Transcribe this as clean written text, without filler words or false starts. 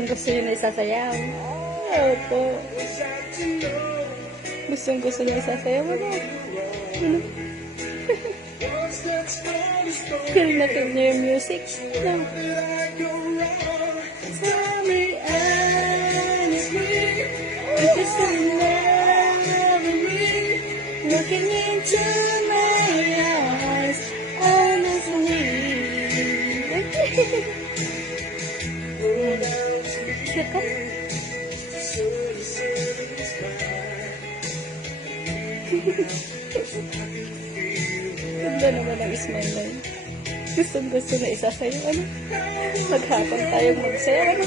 Gustong-gusto niyo na isasayaw. Opo. Gustong-gusto niyo isasayaw. Ano? Ano? Feel na feel niyo yung music. No. Tell me honestly, if you're still in love with me, looking into my eyes, honestly. Sikat. Ganda naman ang smile na yun. Gustong-gusto na isa sa'yo, ano? Maghapon tayong magsayaw, ano?